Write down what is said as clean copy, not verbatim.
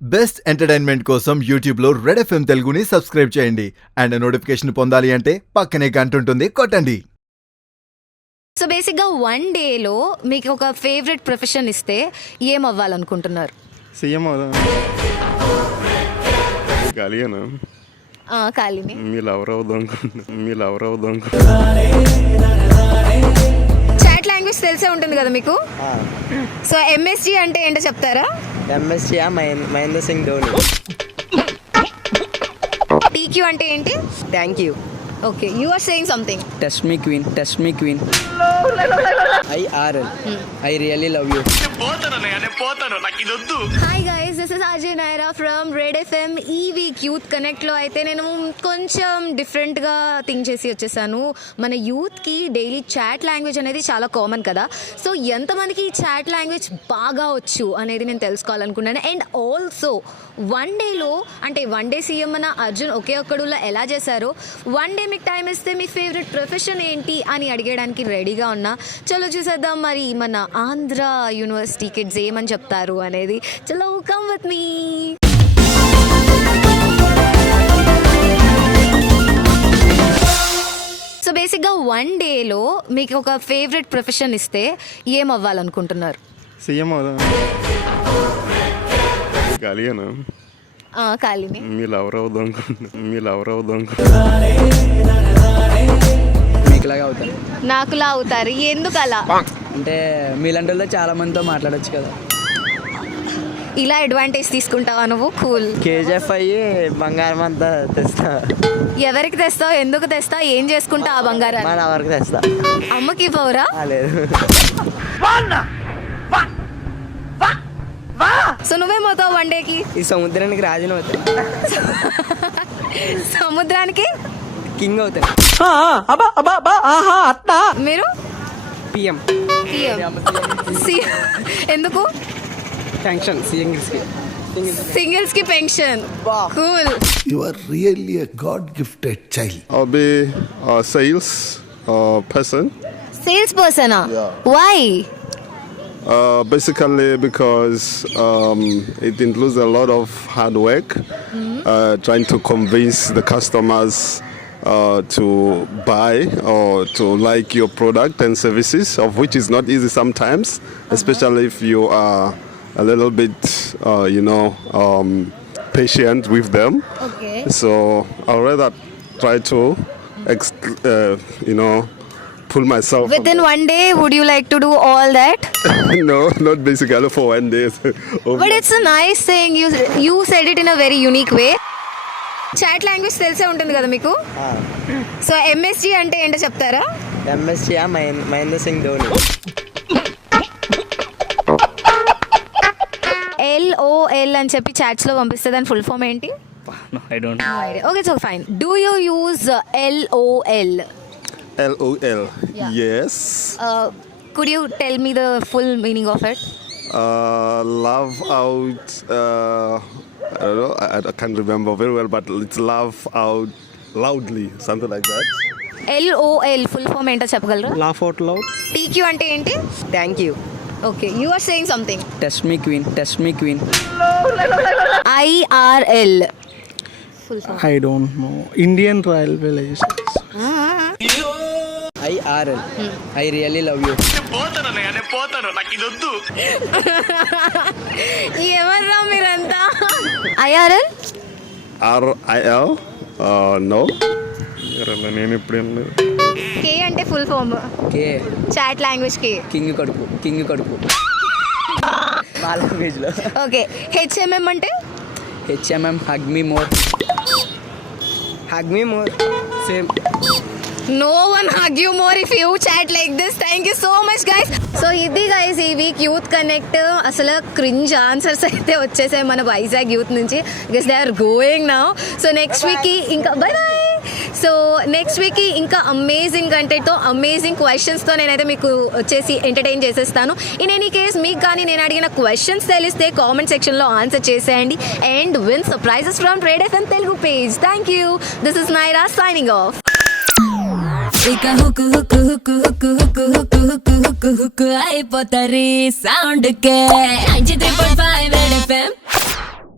Best entertainment కోసం YouTube లో red FM తెలుగుని సబ్స్క్రైబ్ చేయండి అండ్ నోటిఫికేషన్ పొందాలి అంటే పక్కనే గంట ఉంటుంది కొట్టండి. సో బేసిక్గా వన్ డేలో మీకు ఒక ఫేవరెట్ ప్రొఫెషన్ ఇస్తే ఏం అవ్వాలనుకుంటున్నారు? సీఎం అవుదాం. ఖాళీనా ఖాళీని మీరు ఎవరు అవుదాం చాట్ లాంగ్వేజ్ తెలిసే ఉంటుంది కదా మీకు. సో ఎంఎస్జీ అంటే ఏంటో చెప్తారా? ఎంఎస్జీ మహేంద్ర సింగ్ ధోని. టీక్యూ అంటే ఏంటి? Thank you. Okay, you are saying something. Test me queen. IRL. I really love you. Hi guys, this is Ajay Nayara from red FM. ఈ వీక్ యూత్ కనెక్ట్లో అయితే నేను కొంచెం డిఫరెంట్గా థింక్ చేసి వచ్చేసాను. మన యూత్కి డైలీ చాట్ లాంగ్వేజ్ అనేది చాలా కామన్ కదా. సో ఎంతమందికి ఈ చాట్ లాంగ్వేజ్ బాగా వచ్చు అనేది నేను తెలుసుకోవాలనుకున్నాను. అండ్ ఆల్సో వన్ డేలో అంటే వన్ డే సీఎం మన అర్జున్ ఒకే ఒక్కడులో ఎలా చేశారో వన్ డే మీకు టైం ఇస్తే మీ ఫేవరెట్ ప్రొఫెషన్ ఏంటి అని అడిగేయడానికి రెడీగా ఉన్నా. చలో చూసేద్దాం మరి మన ఆంధ్ర యూనివర్సిటీ కిడ్స్ ఏమని చెప్తారు అనేది. చలో కమ్ విత్ మీ. సో బేసిక్గా వన్ డేలో మీకు ఒక ఫేవరెట్ ప్రొఫెషన్ ఇస్తే ఏం అవ్వాలనుకుంటున్నారు? సీఎం అవుదాం. ఖాళీనా ఖాళీని మీరు ఎవరు అవుదాం మీకులాగా అవుతాను. నాకులా అవుతారు. ఎందుకు అలా? అంటే మీలాంటి వాళ్ళతో చాలా మందితో మాట్లాడొచ్చు కదా. ఇలా అడ్వాంటేజ్ తీసుకుంటావా నువ్వు? కూల్. కేజీఎఫ్ అయ్యి బంగారం అంతా తెస్తా. ఎవరికి తెస్తావు? ఎందుకు తెస్తావు? ఏం చేసుకుంటావు ఆ బంగారాన్ని? మన వరకు తెస్తా. అమ్మకి పోరా? లేదు. సో నువ్వేమవుతావు వన్ డేకి? ఈ సముద్రానికి రాజుని అవుతాను. సముద్రానికి కింగ్ అవుతాను. మీరు పిఎం. ఎందుకు? పెన్షన్ సింగిల్స్ కి pension. Cool. You are really a God-gifted child. I'll be a sales person. Sales పర్సనా? Yeah. Why? Basically because it includes a lot of hard work, trying to convince the customers to buy or to like your product and services, of which is not easy sometimes, especially if you are a little bit, patient with them. Okay. So I'd rather try to, pull myself. Within one day would you like to do all that? No, not basically for one day. But it's a nice thing. You said it in a very unique way. Chat language తెలిసే ఉంటుంది కదా మీకు. So MSG అంటే ఏంటో చెప్తారా? MSG Mahendra Singh Dhoni. LOL అని చెప్పి చాట్స్లో పంపిస్తే దాని ఫుల్ ఫామ్ ఏంటి? I don't know. Okay, so fine. Do you use LOL? LOL. Yeah. Yes. Could you tell me the full meaning of it? Love out. I don't know. I can't remember very well, but it's love out loudly, something like that. LOL full form ఏంటో చెప్పగలరా? Laugh out loud. TQ అంటే ఏంటి? Thank you. Okay, you are saying something. Test me queen. IRL full form. I don't know. Indian Railway Legislation. IRL. I really love you. ఎవర్రా మీరంతా? IRL? RIL? No. నేను ఇప్పుడు K అంటే full form. కే chat language K. King కడుపు. మా లాంగ్వేజ్లో. Okay, HMM అంటే? HMM hug me more. Same. No one hug you more if you chat like this. Thank you so much guys. So ఇది guys ఈ week youth connect. అసలు cringe answers అయితే వచ్చేసాయి మన వైజాగ్ యూత్ నుంచి. Because they are going now. So next వీక్కి ఇంకా by by. So next వీక్కి ఇంకా అమేజింగ్ కంటెంట్తో అమేజింగ్ క్వశ్చన్స్తో నేనైతే మీకు వచ్చేసి ఎంటర్టైన్ చేసేస్తాను. ఇన్ ఎనీ కేస్ మీకు కానీ నేను అడిగిన క్వశ్చన్స్ తెలిస్తే కామెంట్ సెక్షన్లో ఆన్సర్ చేసేయండి and win surprises from red FM Telugu page. Thank you. This is Naira signing off. ఇక hook hook hook hook hook hook hook hook hook అయిపోతారు సౌండ్ కే 93.5 రెడ్ ఎఫ్ఎం.